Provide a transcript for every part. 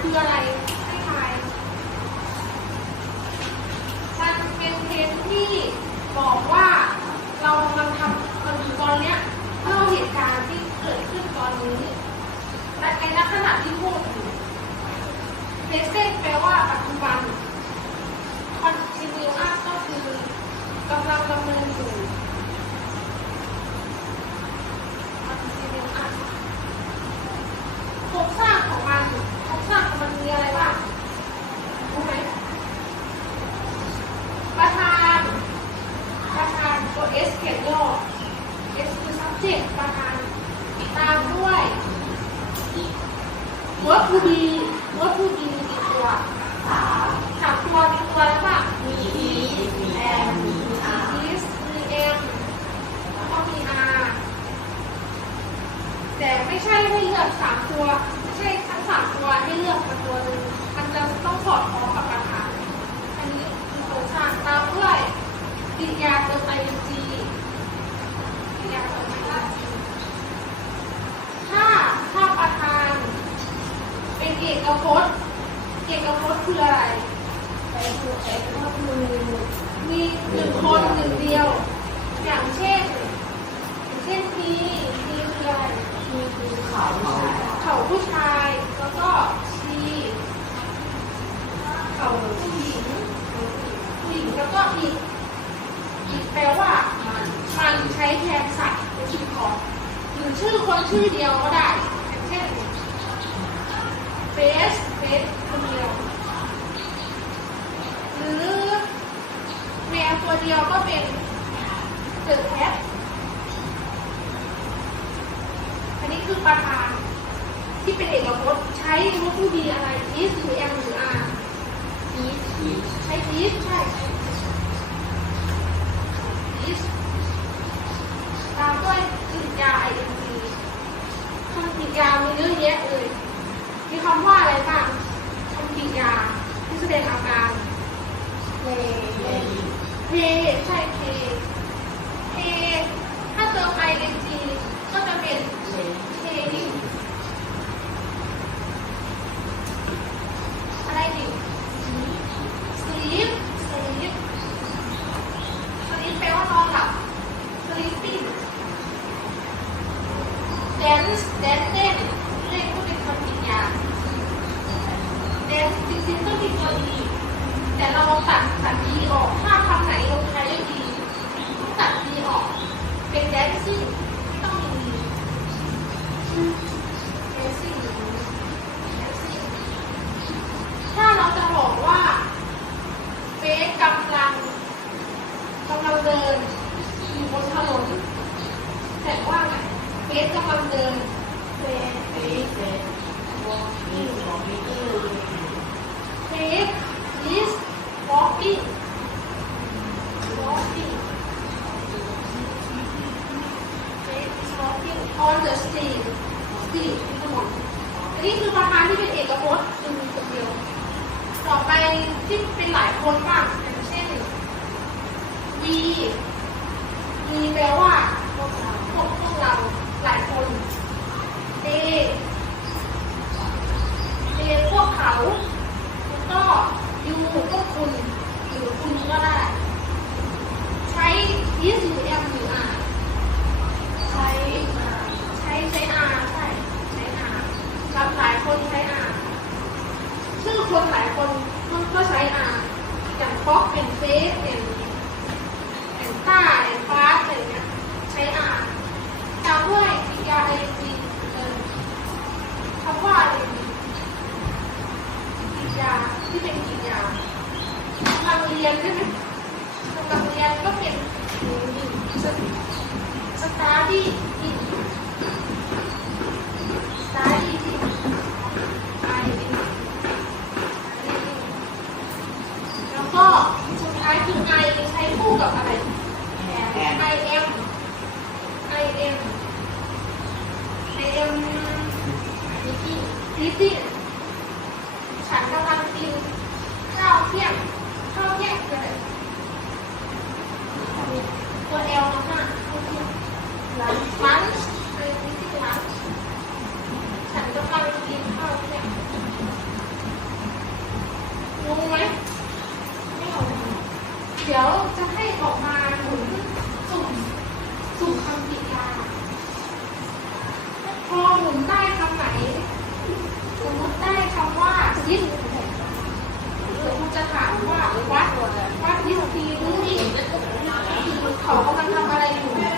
คืออะไร S เขียนย่อ S คือ subject ประธานตามด้วย verb to be verb to be มีกี่ตัวสามตัวมีตัวแล้วป่ะมีอีมีแอมมีอาร์ is มี m แล้วก็มี r แต่ไม่ใช่ให้เลือกสามตัวไม่ใช่ทั้งสามตัวให้เลือกมาตัวหนึ่งมันจะต้องสอดคล้องกับประธานอันนี้คือโครงสร้างตามด้วยกริยาเติม ing กริยาเติม ing ถ้าถ้าประธาน เป็นเอกพจน์เอกพจน์คืออะไรไปคือเอ็กก็คือมีหนึ่งคนหนึ่งเดียว อย่างเช่นอย่างเช่นมีมีคืออะไรมีคือเขาเขาผู้ชาย แล้วก็ชีเขาผู้หญิงผู้หญิงแล้วก็อีกอีกแปลว่ามันมันใช้แทนสัตว์เป็นชื่อของหรือชื่อคนชื่อเดียวก็ได้ เฟสเฟสคนเดียว หรือแมวตัวเดียวก็เป็นเดอะแคทอันนี้คือประธาน ที่เป็นเอกพจน์ใช้รูปผู้ดีอะไร is หรือ am หรือ are อีทีใช้ is ใช่ใช้ is ตามด้วยกริยา ing คำกริยามีเยอะแยะเลย มีคำว่าอะไรบ้างคำกริยาที่แสดงอาการ เลเล เพใช่เพเพถ้าเติม ing ก็จะเป็นเล playing อะไรอีก sleep sleep sleep แปลว่านอนหลับ sleeping dance dance เต้นเต้นก็เป็นคำกริยา dance จริงๆต้องมีตัว e แต่เราตัดตัด e ออกถ้าคำไหนลงท้ายด้วยดีตัดดีออก เป็น dancing ไม่ต้องมี e dancing หรือ dancing ถ้าเราจะบอกว่าเฟสกำลังกำลังเดินอยู่บนถนนแต่ว่าไงเฟสกำลังเดิน เฟเฟเฟวอล์กอินวอล์กอิน เฟส is walking walking เฟส is walking on the street street ถนนอันนี้คือประธานที่เป็นเอกพจน์คือมีคนเดียว ต่อไปที่เป็นหลายคนบ้างอย่างเช่น มีแปลว่าพวกเราพวกพวกเราหลายคน A A พวกเขาแล้วก็ U พวกคุณหรือคุณก็ได้ ใช้ is หรือ am หรือ are ใช้มา ใช้ใช้ are ใช่ ใช้ are รับหลายคนใช้ are ชื่อคนหลายคนมันก็ใช้ are อย่างป๊อกเป็นเฟสเป็นเป็นต้าเป็นฟาสอะไรเงี้ยใช้ are ตามด้วยกริยา ing เออคำว่า ing กริยาที่เป็นกริยากำลัำให้ออกมาหมุนสุ่สุ่คำติดาพอหมุนได้คำไหนสมมติได้คำว่ายึดหรือคุณจะถามว่าวัดวัดยึดทีหรือเขากำลังทำอะไรอยู่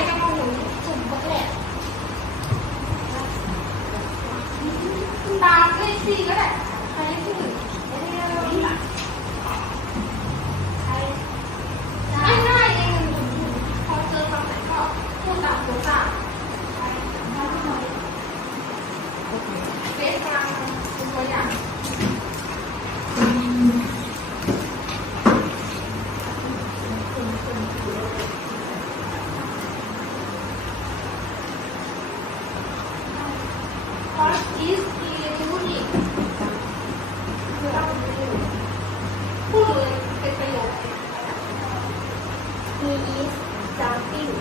ใครจะมาหมุนสุ่มก็แหละตามเลขสี่ก็ได้ใครที่หนึ่งง่ายๆเองพอเจอคำไหนก็พูดตามตัวตามเฟซกลางเป็นตัวอย่าง What is he doing คือว่าพูดเลยเป็นประโยค He is jumping.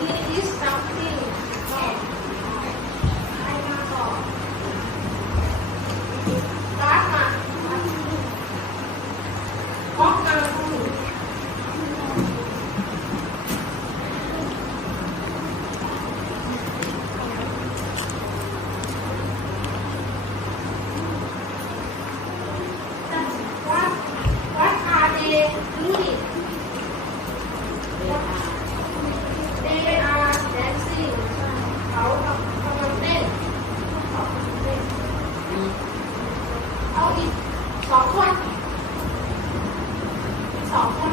He is something ก็ให้มาก่อนรัดมาบล็อกมาคู่ What What are they doing? They are dancing. เขากำลังเต้นเขากำลังเต้นเอาอีกสองคนอีกสองคน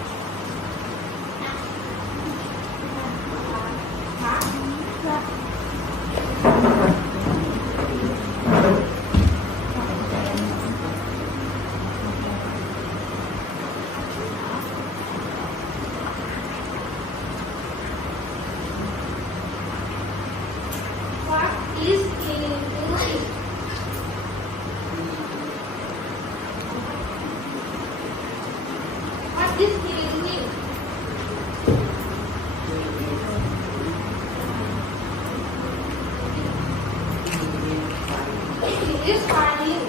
this finally